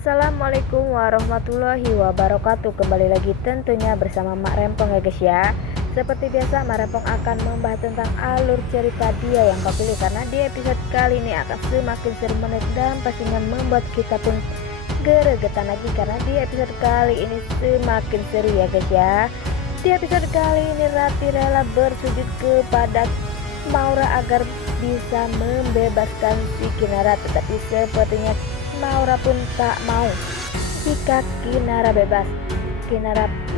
Assalamualaikum warahmatullahi wabarakatuh. Kembali lagi tentunya bersama Mak Rempong ya guys ya. Seperti biasa Mak Rempong akan membahas tentang alur cerita dia yang kau pilih, karena di episode kali ini akan semakin seru menarik dan pastinya membuat kita pun geregetan lagi, karena di episode kali ini semakin seru ya guys ya. Di episode kali ini Rati rela bersujud kepada Maura agar bisa membebaskan si Kinara, tetapi sepertinya Maura pun tak mau jika Kinara bebas.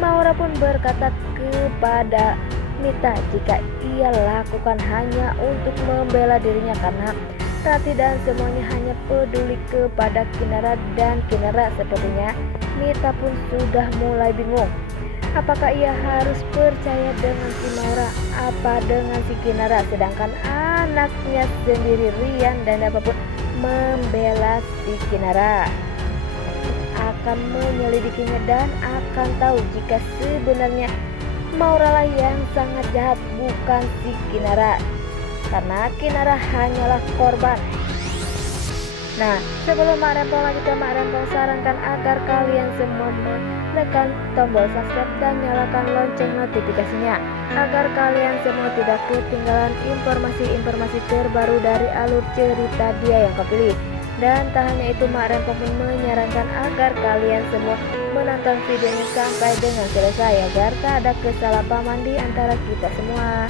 Maura pun berkata kepada Mita jika ia lakukan hanya untuk membela dirinya, karena Rati dan semuanya hanya peduli kepada Kinara dan Kinara. Sepertinya Mita pun sudah mulai bingung. Apakah ia harus percaya dengan si Maura apa dengan si Kinara, sedangkan anaknya sendiri Rian dan apapun membela si Kinara. Akan menyelidikinya dan akan tahu jika sebenarnya Maura lah yang sangat jahat, bukan si Kinara, karena Kinara hanyalah korban. Nah, sebelum Mak Rempong lanjutkan, Mak Rempong sarankan agar kalian semua menekan tombol subscribe dan nyalakan lonceng notifikasinya, agar kalian semua tidak ketinggalan informasi-informasi terbaru dari alur cerita dia yang kau pilih. Dan tak hanya itu, Mak Rempong pun menyarankan agar kalian semua menonton video ini sampai dengan selesai, agar tak ada kesalahpahaman di antara kita semua.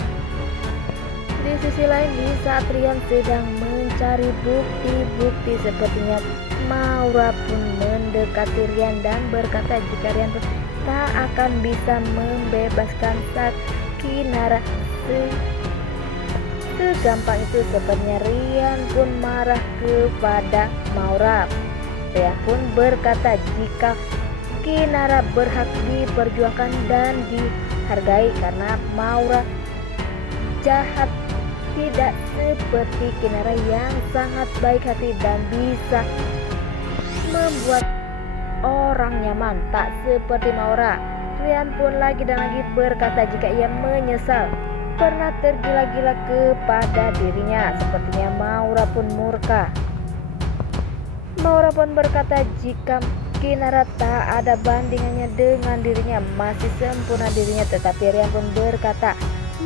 Di sisi lain, di saat Rian sedang mencari bukti-bukti, sepertinya Maura pun mendekati Rian dan berkata jika Rian pun tak akan bisa membebaskan saat Kinara segampang itu. Sepertinya Rian pun marah kepada Maura. Rian pun berkata jika Kinara berhak diperjuangkan dan dihargai, karena Maura jahat, tidak seperti Kinara yang sangat baik hati dan bisa membuat orang nyaman, tak seperti Maura. Rian pun lagi dan lagi berkata jika ia menyesal pernah tergila-gila kepada dirinya. Sepertinya Maura pun murka. Maura pun berkata jika Kinara tak ada bandingannya dengan dirinya, masih sempurna dirinya, tetapi Rian pun berkata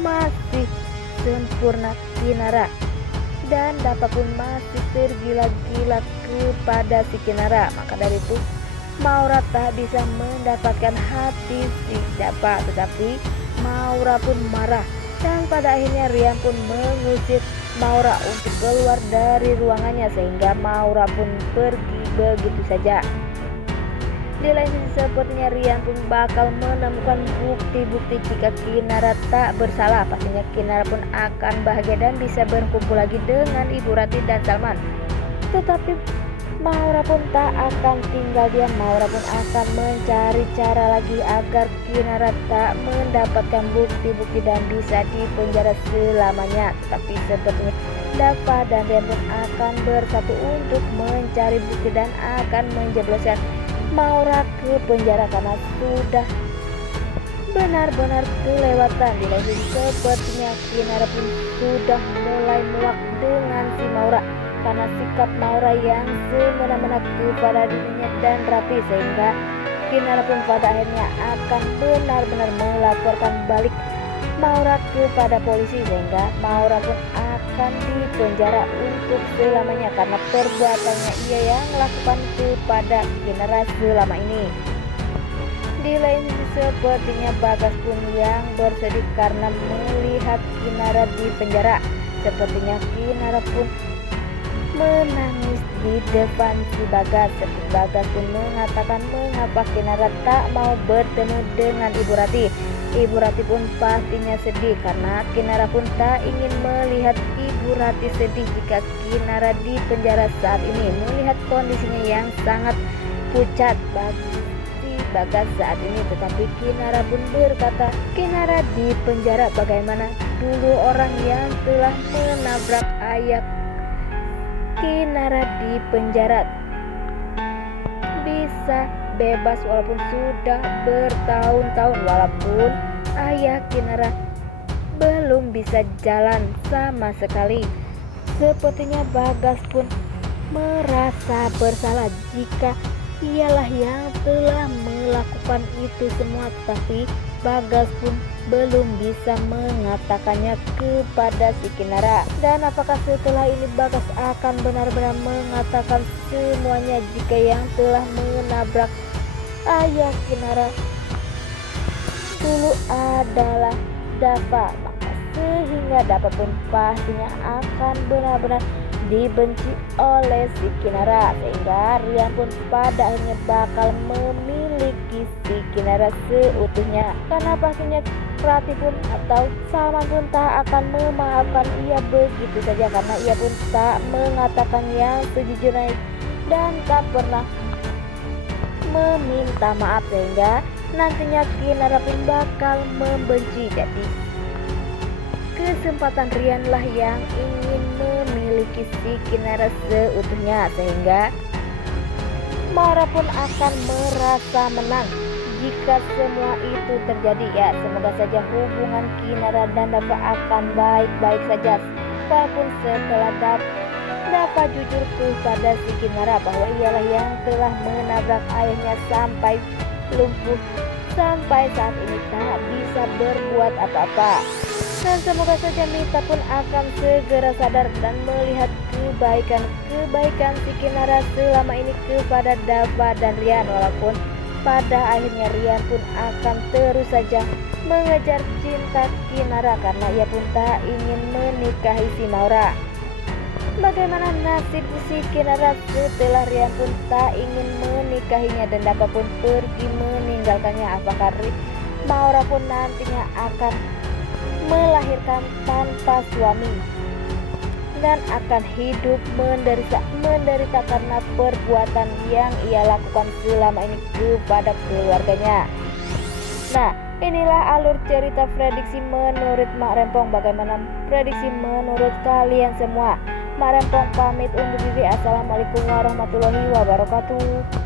masih sempurna Kinara, dan dapat pun masih tergila-gila kepada si Kinara. Maka dari itu Maura tak bisa mendapatkan hati si Dapa, tetapi Maura pun marah, dan pada akhirnya Rian pun mengusir Maura untuk keluar dari ruangannya, sehingga Maura pun pergi begitu saja. Di lain sisi, sepertinya Rian pun bakal menemukan bukti-bukti jika Kinara tak bersalah. Pastinya Kinara pun akan bahagia dan bisa berkumpul lagi dengan Ibu Rati dan Salman. Tetapi Maura pun tak akan tinggal diam. Maura pun akan mencari cara lagi agar Kinara tak mendapatkan bukti-bukti dan bisa dipenjara selamanya. Tetapi sepertinya Dava dan Rian pun akan bersatu untuk mencari bukti dan akan menjebloskan Maura ke penjara, karena sudah benar-benar kelewatan. Di lain sisi, sepertinya Kinara pun sudah mulai muak dengan si Maura, karena sikap Maura yang semena-mena kepada dirinya dan Rati, sehingga Kinara pun pada akhirnya akan benar-benar melaporkan balik Maura kepada polisi, sehingga Maura pun akan dipenjara untuk selamanya karena perbuatannya ia yang lakukan kepada Kinara selama ini. Di lain sisi, sepertinya Bagas pun yang bersedih karena melihat Kinara di penjara. Sepertinya Kinara pun menangis di depan si Bagas. Bagas pun mengatakan mengapa Kinara tak mau bertemu dengan Ibu Rati. Ibu Rati pun pastinya sedih, karena Kinara pun tak ingin melihat Ibu Rati sedih jika Kinara di penjara saat ini, melihat kondisinya yang sangat pucat bagi si Bagas saat ini. Tetapi Kinara pun berkata Kinara di penjara bagaimana dulu orang yang telah menabrak ayah Kinara di penjara bisa bebas walaupun sudah bertahun-tahun, walaupun ayah Kinara belum bisa jalan sama sekali. Sepertinya Bagas pun merasa bersalah jika ialah yang telah melakukan itu semua, tetapi Bagas pun belum bisa mengatakannya kepada si Kinara. Dan apakah setelah ini Bagas akan benar-benar mengatakan semuanya jika yang telah menabrak ayah Kinara dulu adalah Dava? Maka sehingga Dava pun pastinya akan benar-benar dibenci oleh si Kinara, sehingga Rian pun pada akhirnya bakal memiliki si Kinara seutuhnya. Karena pastinya Prati pun atau Salman pun tak akan memaafkan ia begitu saja, karena ia pun tak mengatakan yang sejujurnya dan tak pernah meminta maaf, sehingga nantinya Kinara pun bakal membenci. Jadi kesempatan Rian lah yang ingin memiliki si Kinara seutuhnya, sehingga Maura pun akan merasa menang jika semua itu terjadi. Ya, semoga saja hubungan Kinara dan Dava akan baik-baik saja, walaupun setelah Dava jujur kepada si Kinara bahwa ialah yang telah menabrak ayahnya sampai lumpuh, sampai saat ini tak bisa berbuat apa-apa. Dan semoga saja Mita pun akan segera sadar dan melihat kebaikan si Kinara selama ini kepada Dava dan Rian, walaupun pada akhirnya Rian pun akan terus saja mengejar cinta Kinara karena ia pun tak ingin menikahi si Maura. Bagaimana nasib si Kinara setelah Rian pun tak ingin menikahinya dan Dava pun pergi meninggalkannya? Apakah Maura pun nantinya akan melahirkan tanpa suami dan akan hidup menderita karena perbuatan yang ia lakukan selama ini kepada keluarganya? Nah, inilah alur cerita prediksi menurut Mak Rempong. Bagaimana prediksi menurut kalian semua? Mak Rempong pamit undur diri. Assalamualaikum warahmatullahi wabarakatuh.